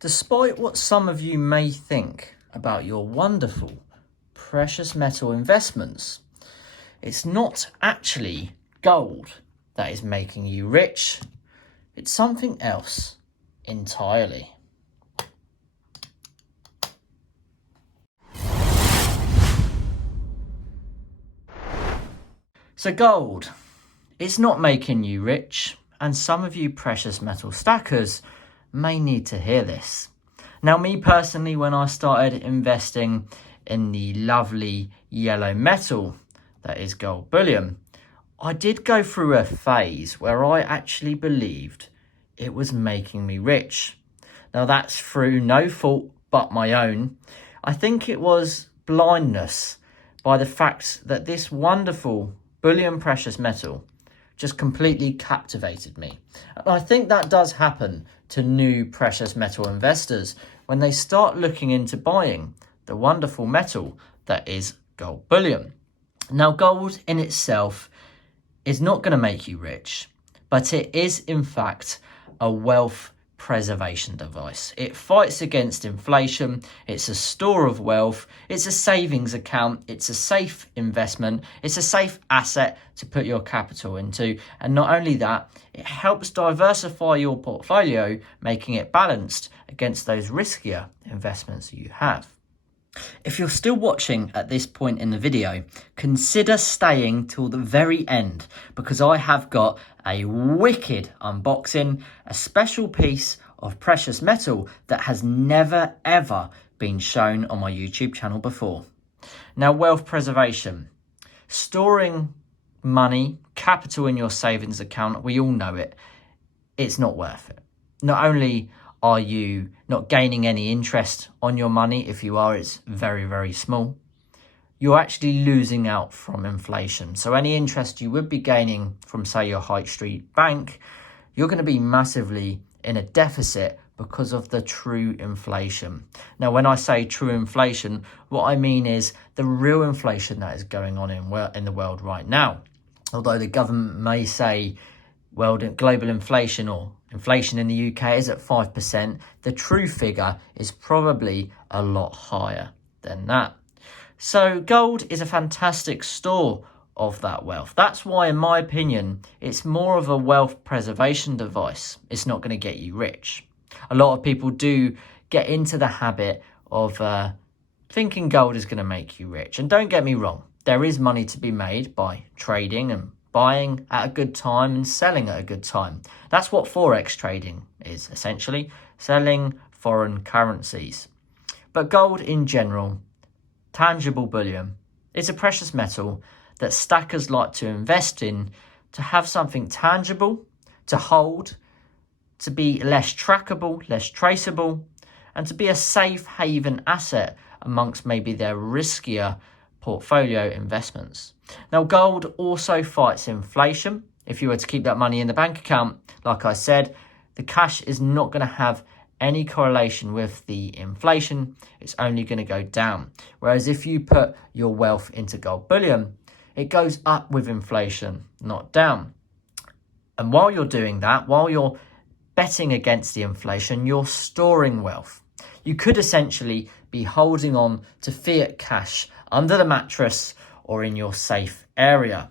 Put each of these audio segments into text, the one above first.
Despite what some of you may think about your wonderful precious metal investments, it's not actually gold that is making you rich. It's something else entirely. So gold, it's not making you rich, and some of you precious metal stackers may need to hear this. Now, me personally, when I started investing in the lovely yellow metal that is gold bullion, I did go through a phase where I actually believed it was making me rich. Now, that's through no fault but my own. I think it was blindness by the fact that this wonderful bullion precious metal just completely captivated me. And I think that does happen to new precious metal investors when they start looking into buying the wonderful metal that is gold bullion. Now, gold in itself is not going to make you rich, but it is in fact a wealth preservation device. It fights against inflation. It's a store of wealth. It's a savings account. It's a safe investment. It's a safe asset to put your capital into. And not only that, it helps diversify your portfolio, making it balanced against those riskier investments you have. If you're still watching at this point in the video, consider staying till the very end, because I have got a wicked unboxing, a special piece of precious metal that has never ever been shown on my YouTube channel before. Now, wealth preservation, storing money, capital in your savings account, we all know it, it's not worth it. Not only are you not gaining any interest on your money? If you are, it's very, very small. You're actually losing out from inflation. So any interest you would be gaining from, say, your high street bank, you're going to be massively in a deficit because of the true inflation. Now, when I say true inflation, what I mean is the real inflation that is going on in the world right now. Although the government may say global inflation or inflation in the UK is at 5%, the true figure is probably a lot higher than that. So gold is a fantastic store of that wealth. That's why, in my opinion, it's more of a wealth preservation device. It's not going to get you rich. A lot of people do get into the habit of thinking gold is going to make you rich. And don't get me wrong, there is money to be made by trading and buying at a good time and selling at a good time. That's what Forex trading is, essentially, selling foreign currencies. But gold in general, tangible bullion, is a precious metal that stackers like to invest in to have something tangible, to hold, to be less trackable, less traceable, and to be a safe haven asset amongst maybe their riskier portfolio investments. Now, gold also fights inflation. If you were to keep that money in the bank account, like I said, the cash is not going to have any correlation with the inflation. It's only going to go down. Whereas if you put your wealth into gold bullion, it goes up with inflation, not down. And while you're doing that, while you're betting against the inflation, you're storing wealth. You could essentially be holding on to fiat cash under the mattress or in your safe area.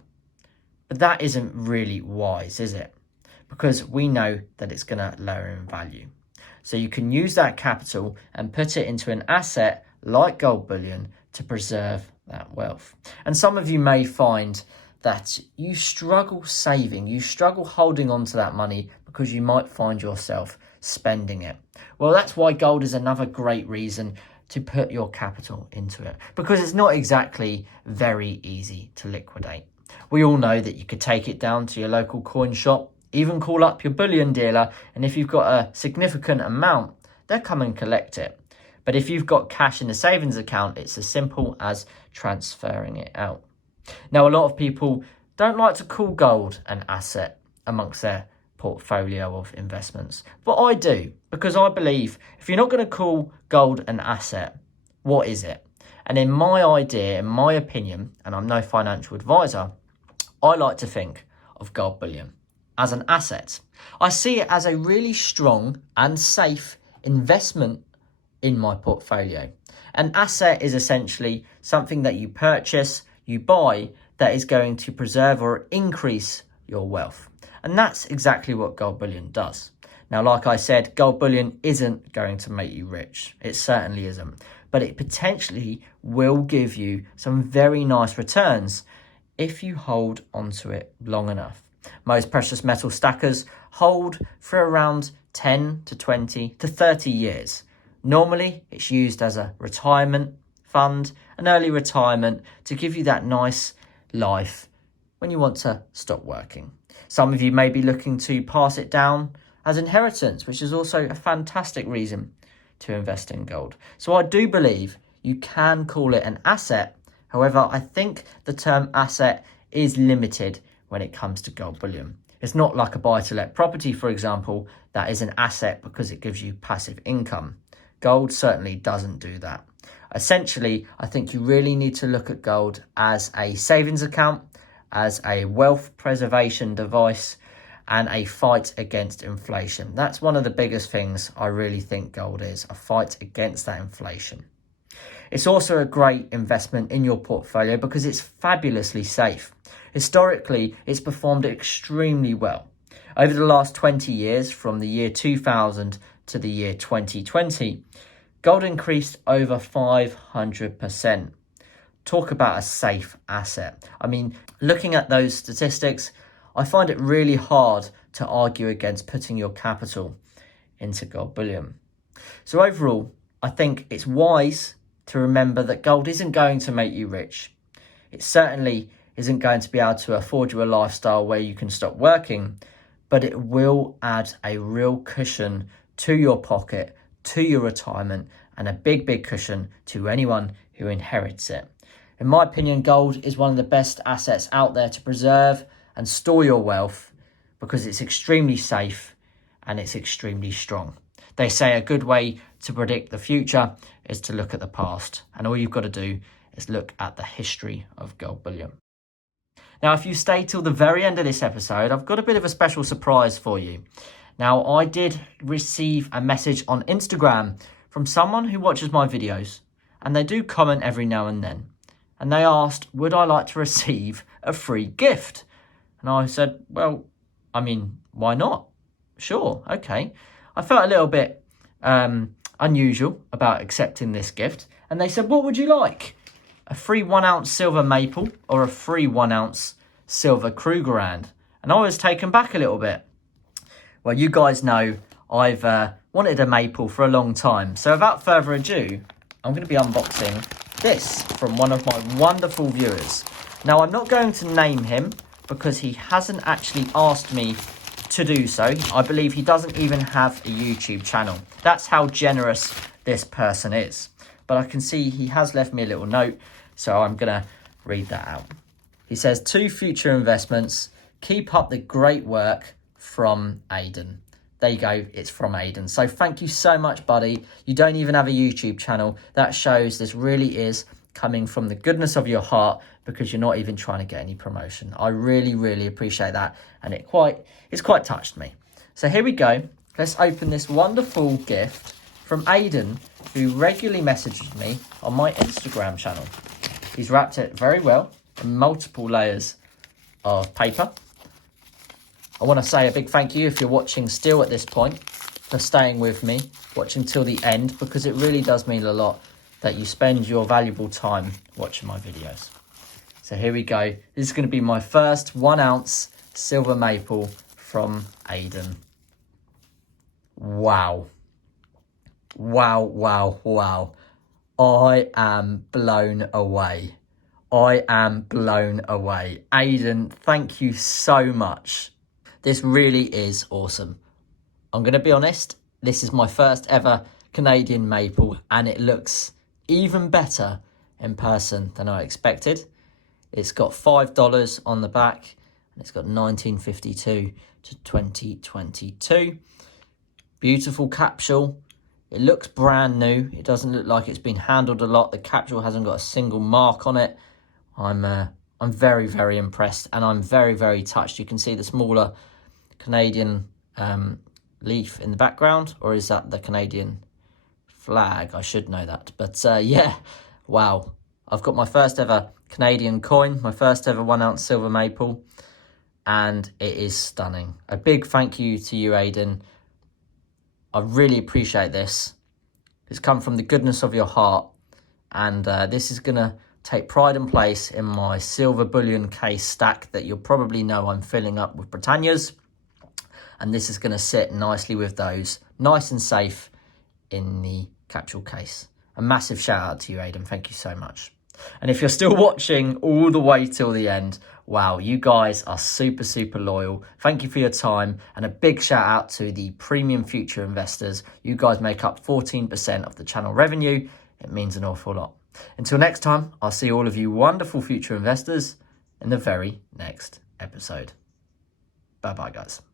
But that isn't really wise, is it? Because we know that it's going to lower in value. So you can use that capital and put it into an asset like gold bullion to preserve that wealth. And some of you may find that you struggle saving, you struggle holding on to that money because you might find yourself spending it. Well, that's why gold is another great reason to put your capital into it, because it's not exactly very easy to liquidate. We all know that you could take it down to your local coin shop, even call up your bullion dealer, and if you've got a significant amount, they'll come and collect it. But if you've got cash in a savings account, it's as simple as transferring it out. Now, a lot of people don't like to call gold an asset amongst their portfolio of investments, but I do, because I believe if you're not going to call gold an asset, what is it? And in my idea, in my opinion, and I'm no financial advisor, I like to think of gold bullion as an asset. I see it as a really strong and safe investment in my portfolio. An asset is essentially something that you purchase, you buy, that is going to preserve or increase your wealth. And that's exactly what gold bullion does. Now, like I said, gold bullion isn't going to make you rich. It certainly isn't. But it potentially will give you some very nice returns if you hold onto it long enough. Most precious metal stackers hold for around 10 to 20 to 30 years. Normally, it's used as a retirement fund, an early retirement, to give you that nice life when you want to stop working. Some of you may be looking to pass it down as inheritance, which is also a fantastic reason to invest in gold. So I do believe you can call it an asset. However, I think the term asset is limited when it comes to gold bullion. It's not like a buy-to-let property, for example, that is an asset because it gives you passive income. Gold certainly doesn't do that. Essentially, I think you really need to look at gold as a savings account, as a wealth preservation device, and a fight against inflation. That's one of the biggest things I really think gold is, a fight against that inflation. It's also a great investment in your portfolio because it's fabulously safe. Historically, it's performed extremely well. Over the last 20 years, from the year 2000 to the year 2020, gold increased over 500%. Talk about a safe asset. I mean, looking at those statistics, I find it really hard to argue against putting your capital into gold bullion. So overall, I think it's wise to remember that gold isn't going to make you rich. It certainly isn't going to be able to afford you a lifestyle where you can stop working, but it will add a real cushion to your pocket, to your retirement, and a big, big cushion to anyone who inherits it. In my opinion, gold is one of the best assets out there to preserve and store your wealth because it's extremely safe and it's extremely strong. They say a good way to predict the future is to look at the past, and all you've got to do is look at the history of gold bullion. Now, if you stay till the very end of this episode, I've got a bit of a special surprise for you. Now, I did receive a message on Instagram from someone who watches my videos, and they do comment every now and then. And they asked, would I like to receive a free gift? And I said, well, I mean, why not? Sure, okay. I felt a little bit unusual about accepting this gift. And they said, what would you like? A free 1 ounce silver maple or a free 1 ounce silver Krugerrand? And I was taken back a little bit. Well, you guys know I've wanted a maple for a long time. So without further ado, I'm going to be unboxing this from one of my wonderful viewers. Now, I'm not going to name him because he hasn't actually asked me to do so. I believe he doesn't even have a YouTube channel. That's how generous this person is. But I can see he has left me a little note, so I'm going to read that out. He says, to future investments, keep up the great work from Aidan. There you go, it's from Aidan. So thank you so much, buddy. You don't even have a YouTube channel. That shows this really is coming from the goodness of your heart because you're not even trying to get any promotion. I really, really appreciate that. And it's quite touched me. So here we go. Let's open this wonderful gift from Aidan, who regularly messages me on my Instagram channel. He's wrapped it very well in multiple layers of paper. I want to say a big thank you if you're watching still at this point for staying with me, watching till the end, because it really does mean a lot that you spend your valuable time watching my videos. So here we go. This is going to be my first 1 ounce silver maple from Aidan. Wow. Wow, wow, wow. I am blown away. I am blown away. Aidan, thank you so much. This really is awesome. I'm going to be honest, this is my first ever Canadian maple and it looks even better in person than I expected. It's got $5 on the back and it's got 1952 to 2022. Beautiful capsule. It looks brand new. It doesn't look like it's been handled a lot. The capsule hasn't got a single mark on it. I'm very, very impressed and I'm very, very touched. You can see the smaller Canadian leaf in the background, or is that the Canadian flag? I should know that. But yeah, wow. I've got my first ever Canadian coin, my first ever 1 ounce silver maple, and it is stunning. A big thank you to you, Aidan. I really appreciate this. It's come from the goodness of your heart, and this is going to take pride and place in my silver bullion case stack that you'll probably know I'm filling up with Britannias, and this is going to sit nicely with those, nice and safe in the capsule case. A massive shout out to you, Aidan. Thank you so much. And if you're still watching all the way till the end, wow, you guys are super, super loyal. Thank you for your time, and a big shout out to the premium future investors. You guys make up 14% of the channel revenue. It means an awful lot. Until next time, I'll see all of you wonderful future investors in the very next episode. Bye-bye, guys.